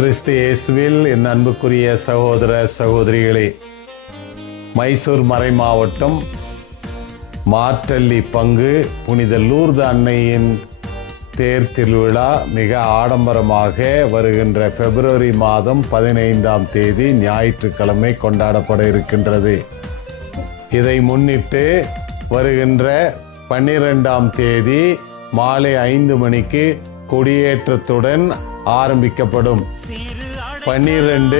கிறிஸ்து இயேசுவில் என் அன்புக்குரிய சகோதர சகோதரிகளே, மைசூர் மறை மாவட்டம் மாற்றல்லி பங்கு புனித லூர்து அன்னையின் தேர் திருவிழா மிக ஆடம்பரமாக வருகின்ற பிப்ரவரி மாதம் 15ஆம் தேதி ஞாயிற்றுக்கிழமை கொண்டாடப்பட இருக்கின்றது. இதை முன்னிட்டு வருகின்ற 12ஆம் தேதி மாலை 5 மணிக்கு கொடியேற்றத்துடன் ஆரம்பிக்கப்படும். 12,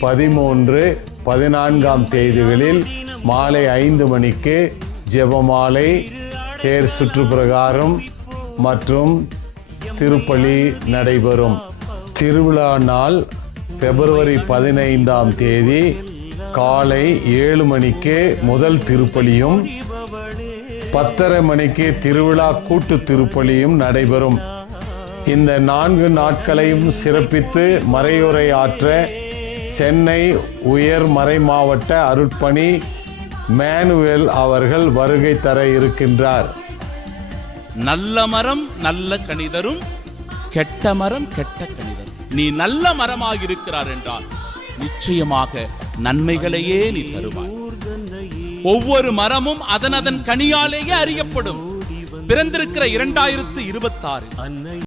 13, 14ஆம் தேதிகளில் மாலை 5 மணிக்கு ஜெபமாலை, தேர் சுற்றுப்பிரகாரம் மற்றும் திருப்பலி நடைபெறும். திருவிழா நாள் பிப்ரவரி 15ஆம் தேதி காலை 7 மணிக்கு முதல் திருப்பலியும் 10:30 மணிக்கு திருவிழா கூட்டு திருப்பலியும் நடைபெறும். இந்த 4 நாட்களையும் சிறப்பித்து மறையுரை ஆற்ற சென்னை உயர் மறை மாவட்ட அருட்பணி மேனுவேல் அவர்கள் வருகை தர இருக்கின்றார். நல்ல மரம் நல்ல கனிதரும், கெட்ட மரம் கெட்ட கனிதரும். நீ நல்ல மரமாக இருக்கிறார் என்றால் நிச்சயமாக நன்மைகளையே நீ தருவாய். ஒவ்வொரு மரமும் அதன் கனியாலேயே அறியப்படும். பிறந்திருக்கிற 2026